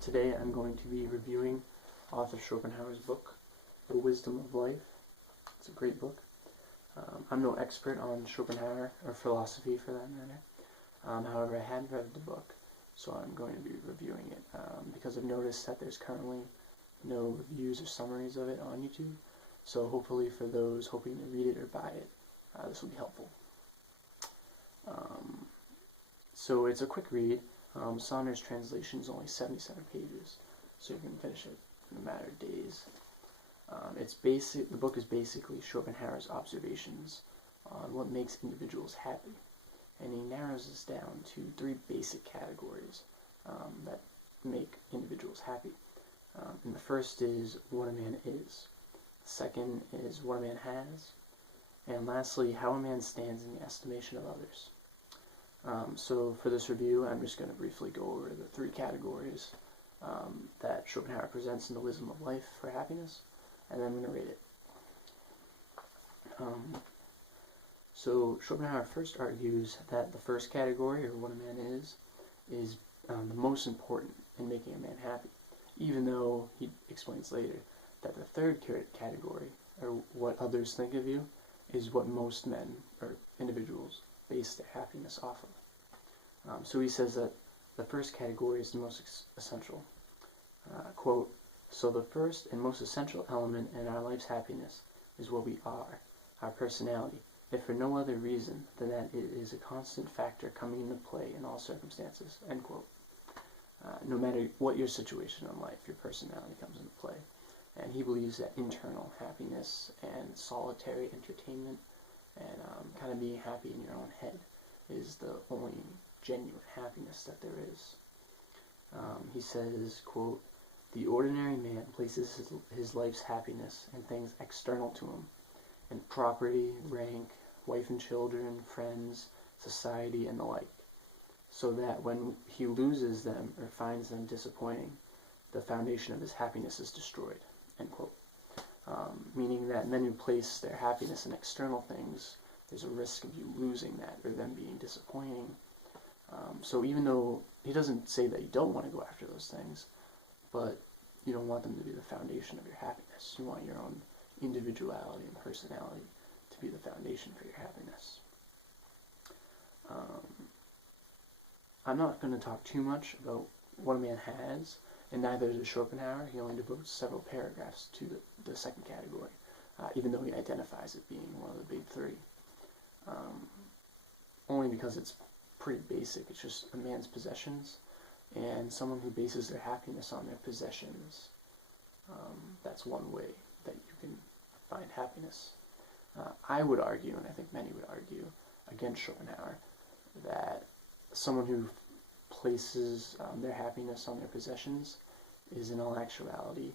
Today I'm going to be reviewing author Schopenhauer's book, The Wisdom of Life. It's a great book. I'm no expert on Schopenhauer, or philosophy for that matter. However, I had read the book, so I'm going to be reviewing it because I've noticed that there's currently no reviews or summaries of it on YouTube. So hopefully for those hoping to read it or buy it, this will be helpful. So it's a quick read. Saunders' translation is only 77 pages, so you can finish it in a matter of days. The book is basically Schopenhauer's observations on what makes individuals happy, and he narrows this down to three basic categories that make individuals happy. And the first is what a man is, the second is what a man has, and lastly, how a man stands in the estimation of others. So for this review, I'm just going to briefly go over the three categories that Schopenhauer presents in The Wisdom of Life for happiness, and then I'm going to rate it. So Schopenhauer first argues that the first category, or what a man is the most important in making a man happy, even though he explains later that the third category, or what others think of you, is what most men, or individuals, base their happiness off of. So he says that the first category is the most essential. Quote, "So the first and most essential element in our life's happiness is what we are, our personality, if for no other reason than that it is a constant factor coming into play in all circumstances." End quote. No matter what your situation in life, your personality comes into play. And he believes that internal happiness and solitary entertainment and kind of being happy in your own head is the only genuine happiness that there is. He says, quote, "The ordinary man places his life's happiness in things external to him, in property, rank, wife and children, friends, society, and the like, so that when he loses them or finds them disappointing, the foundation of his happiness is destroyed." End quote. Meaning that men who place their happiness in external things, there's a risk of you losing that or them being disappointing. So even though he doesn't say that you don't want to go after those things, but you don't want them to be the foundation of your happiness. You want your own individuality and personality to be the foundation for your happiness. I'm not going to talk too much about what a man has, and neither does Schopenhauer. He only devotes several paragraphs to the second category, even though he identifies it being one of the big three. Only because it's pretty basic. It's just a man's possessions, and someone who bases their happiness on their possessions. That's one way that you can find happiness. I would argue, and I think many would argue, against Schopenhauer, that someone who places their happiness on their possessions is in all actuality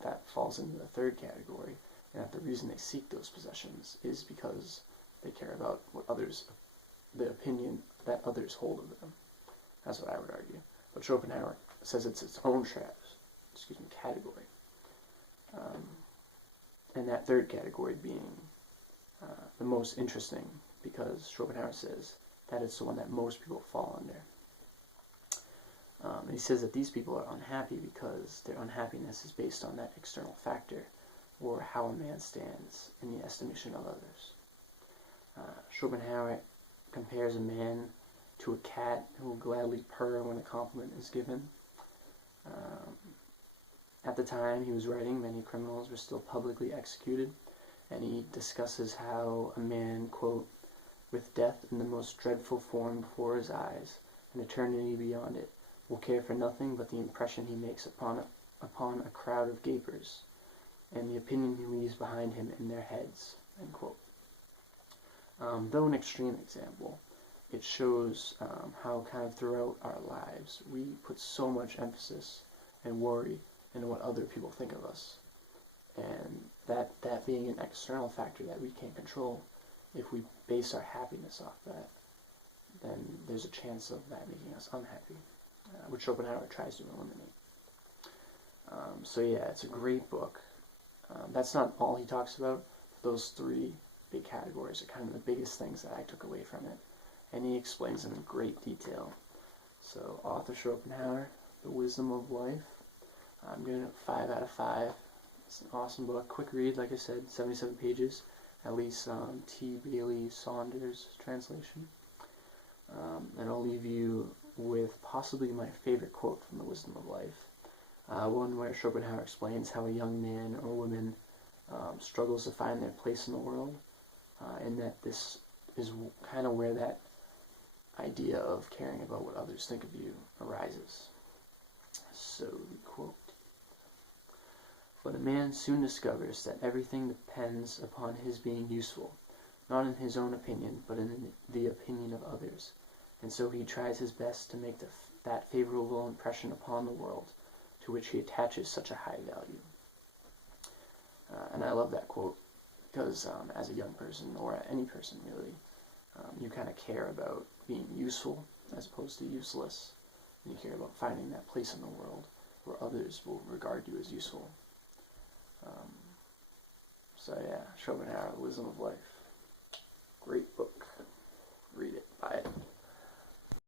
that falls into the third category, and that the reason they seek those possessions is because they care about the opinion that others hold of them. That's what I would argue. But Schopenhauer says it's its own category. And that third category being the most interesting, because Schopenhauer says that it's the one that most people fall under. And he says that these people are unhappy because their unhappiness is based on that external factor, or how a man stands in the estimation of others. Schopenhauer compares a man to a cat who will gladly purr when a compliment is given. At the time he was writing, many criminals were still publicly executed, and he discusses how a man, quote, "with death in the most dreadful form before his eyes, and eternity beyond it, will care for nothing but the impression he makes upon a crowd of gapers, and the opinion he leaves behind him in their heads." End quote. Though an extreme example, it shows how kind of throughout our lives we put so much emphasis and worry into what other people think of us, and that being an external factor that we can't control, if we base our happiness off that, then there's a chance of that making us unhappy, which Schopenhauer tries to eliminate. So yeah, it's a great book. That's not all he talks about, but those three big categories are kind of the biggest things that I took away from it, and he explains them in great detail. So, author Schopenhauer, The Wisdom of Life. I'm giving it 5 out of 5. It's an awesome book. Quick read, like I said, 77 pages. At least T. Bailey Saunders translation. And I'll leave you with possibly my favorite quote from The Wisdom of Life. One where Schopenhauer explains how a young man or woman struggles to find their place in the world, and that this is kind of where that idea of caring about what others think of you arises. So, the quote. But a man soon discovers that everything depends upon his being useful, not in his own opinion, but in the opinion of others, and so he tries his best to make that favorable impression upon the world, to which he attaches such a high value. And I love that quote, because as a young person, or any person really, you kind of care about being useful as opposed to useless, and you care about finding that place in the world where others will regard you as useful. So yeah, Schopenhauer, The Wisdom of Life.